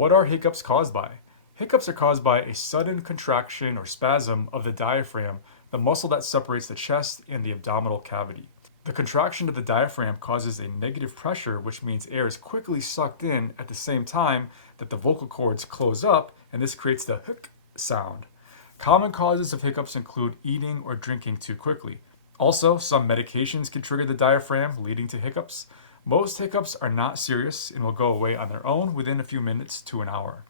What are hiccups caused by? Hiccups are caused by a sudden contraction or spasm of the diaphragm, the muscle that separates the chest and the abdominal cavity. The contraction of the diaphragm causes a negative pressure, which means air is quickly sucked in at the same time that the vocal cords close up, and this creates the hic sound. Common causes of hiccups include eating or drinking too quickly. Also, some medications can trigger the diaphragm, leading to hiccups. Most hiccups are not serious and will go away on their own within a few minutes to an hour.